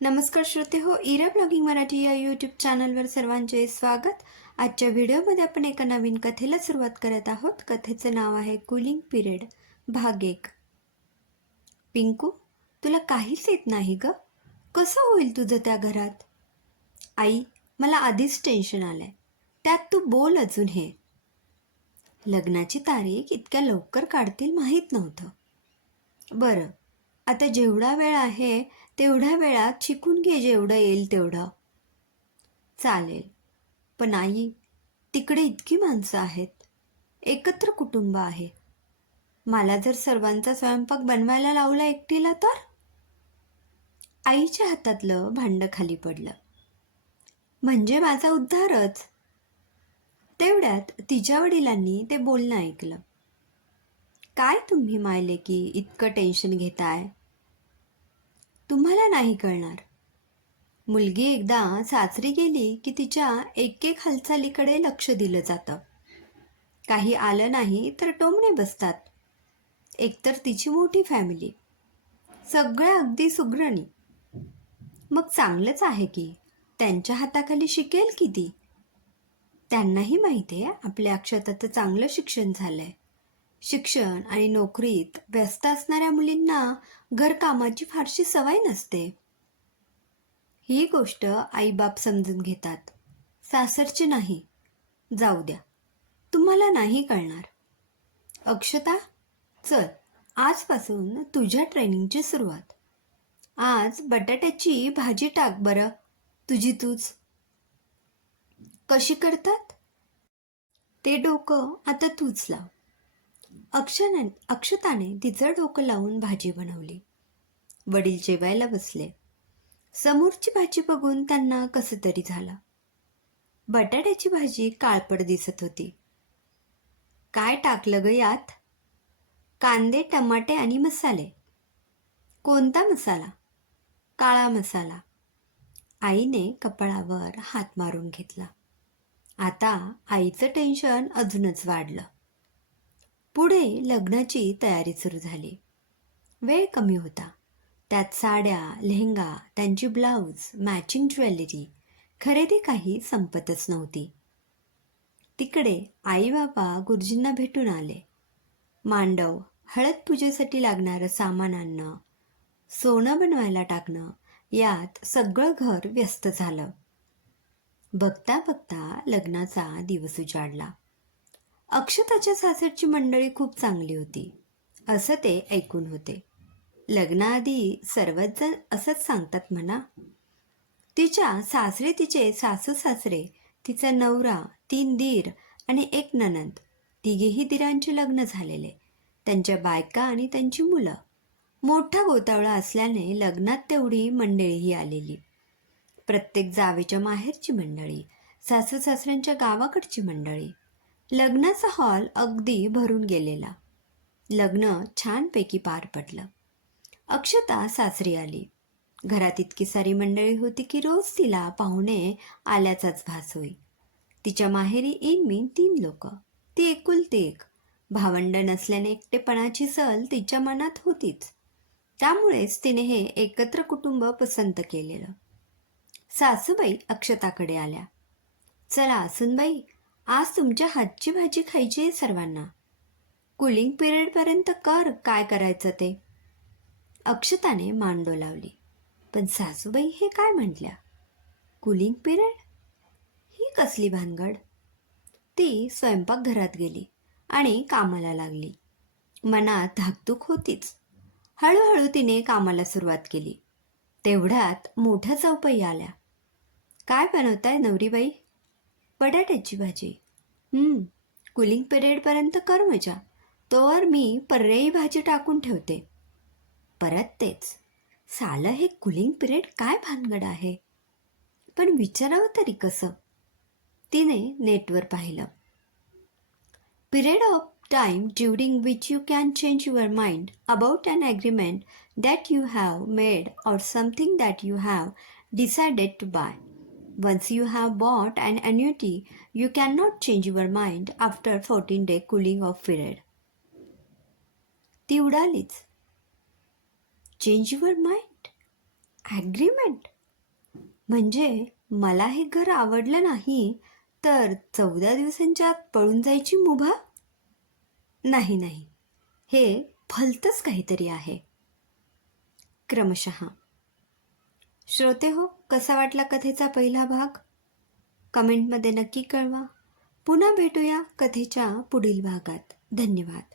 नमस्कार श्रोते हो इरा ब्लॉगिंग मराठी या यूट्यूब चॅनलवर सर्वांचे स्वागत. आजच्या व्हिडिओमध्ये आपण एका नवीन कथेला सुरुवात करत आहोत. कथेचं नाव आहे कुलिंग पिरियड भाग एक. पिंकू तुला काहीच येत नाही ग. कसं होईल तुझं त्या घरात? आई मला आधीच टेन्शन आलं आहे त्यात तू बोल अजून हे. लग्नाची तारीख इतक्या लवकर काढतील माहीत नव्हतं. बरं आता जेवढा वेळ आहे तेवढ्या वेळात शिकून घे जेवढं येईल तेवढं. चालेल. पण आई तिकडे इतकी माणसं आहेत. एकत्र कुटुंब आहे. मला जर सर्वांचा स्वयंपाक बनवायला लावला एकटीला तर? आईच्या हातातलं भांडं खाली पडलं. म्हणजे माझा उद्धारच. तेवढ्यात तिच्या वडिलांनी ते बोलणं ऐकलं. काय तुम्ही मायले की इतकं टेन्शन घेताय? तुम्हाला नाही कळणार. मुलगी एकदा सासरी गेली की तिच्या एक एक हालचालीकडे लक्ष दिलं जातं. काही आलं नाही तर टोमणे बसतात. एकतर तिची मोठी फॅमिली सगळ्या अगदी सुग्रणी. मग चांगलंच आहे की? त्यांच्या हाताखाली शिकेल की ती त्यांनाही माहिती आहे आपल्या अक्षताचं चांगलं शिक्षण झालंय. शिक्षण आणि नोकरीत व्यस्त असणाऱ्या मुलींना घरकामाची फारशी सवय नसते. ही गोष्ट आईबाप समजून घेतात. सासरची नाही. जाऊ द्या. तुम्हाला नाही कळणार. अक्षता चल. आजपासून तुझ्या ट्रेनिंगची सुरुवात. आज बटाट्याची भाजी टाक बरं. तुझी तूच. कशी करतात? ते डोकं आता तूच लाव. अक्षन अक्षताने तिचं डोकं लावून भाजी बनवली. वडील जेवायला बसले. समोरची भाजी बघून त्यांना कसं तरी झालं. बटाट्याची भाजी काळपड दिसत होती. काय टाकलं ग यात? कांदे टमाटे आणि मसाले. कोणता मसाला? काळा मसाला. आईने कपाळावर हात मारून घेतला. आता आईचं टेन्शन अजूनच वाढलं. पुढे लग्नाची तयारी सुरू झाली. वेळ कमी होता. त्यात साड्या लेहंगा त्यांची ब्लाऊज मॅचिंग ज्वेलरी खरेदी काही संपतच नव्हती. तिकडे आई बाबा गुरुजींना भेटून आले. मांडव हळद पूजेसाठी लागणारं सामान आणणं सोनं बनवायला टाकणं यात सगळं घर व्यस्त झालं. बघता बघता लग्नाचा दिवस उजाडला. अक्षताच्या सासरची मंडळी खूप चांगली होती. असं ते ऐकून होते. लग्नाआधी सर्वच जण असंच सांगतात म्हणा. तिच्या सासरे तिचे सासू सासरे तिचा नवरा तीन दीर आणि एक ननंद तिघेही दिरांचे लग्न झालेले. त्यांच्या बायका आणि त्यांची मुलं. मोठा गोतावळा असल्याने लग्नात तेवढी मंडळीही आलेली. प्रत्येक जावेच्या माहेरची मंडळी सासू सासऱ्यांच्या गावाकडची मंडळी. लग्नाचा हॉल अगदी भरून गेलेला. लग्न छानपैकी पार पडलं. अक्षता सासरी आली. घरात इतकी सारी मंडळी होती की रोज तिला पाहुणे आल्याचाच भास होई. तिच्या माहेरी इन मी तीन लोक. ती एकुलती एक. भावंड नसल्याने एकटेपणाची सल तिच्या मनात होतीच. त्यामुळेच तिने हे एकत्र कुटुंब पसंत केलेलं. सासूबाई अक्षताकडे आल्या. चला सुनबाई आज तुमच्या हातची भाजी खायची आहे सर्वांना. कुलिंग पिरियडपर्यंत कर काय करायचं ते. अक्षताने मान डोलावली पण सासूबाई हे काय म्हटल्या? कुलिंग पिरियड ही कसली भानगड? ती स्वयंपाकघरात गेली आणि कामाला लागली. मनात धाकधूक होतीच. हळूहळू तिने कामाला सुरुवात केली. तेवढ्यात मोठ्या चौपई आल्या. काय बनवताय नवरीबाई? बटाट्याची भाजी. कुलिंग पिरियडपर्यंत कर मजा तोवर मी पर्यायी भाजी टाकून ठेवते. परत तेच. साल हे कुलिंग पिरियड काय भानगड आहे? पण विचारावं तरी कसं? तिने नेटवर पाहिलं. Period of time during which you can change your mind about an agreement that you have made or something that you have decided to buy Once you have bought an annuity, you cannot change your mind after 14 day cooling off period. ती उडालीच change your mind agreement म्हणजे मला हे घर आवडलं नाही तर चौदा दिवसांच्या आत पळून जायची मुभा नाही नाही हे भलतंच काहीतरी आहे क्रमशः श्रोते हो कसा वाटला कथेचा पहिला भाग? कमेंटमध्ये नक्की कळवा. पुन्हा भेटूया कथेच्या पुढील भागात. धन्यवाद.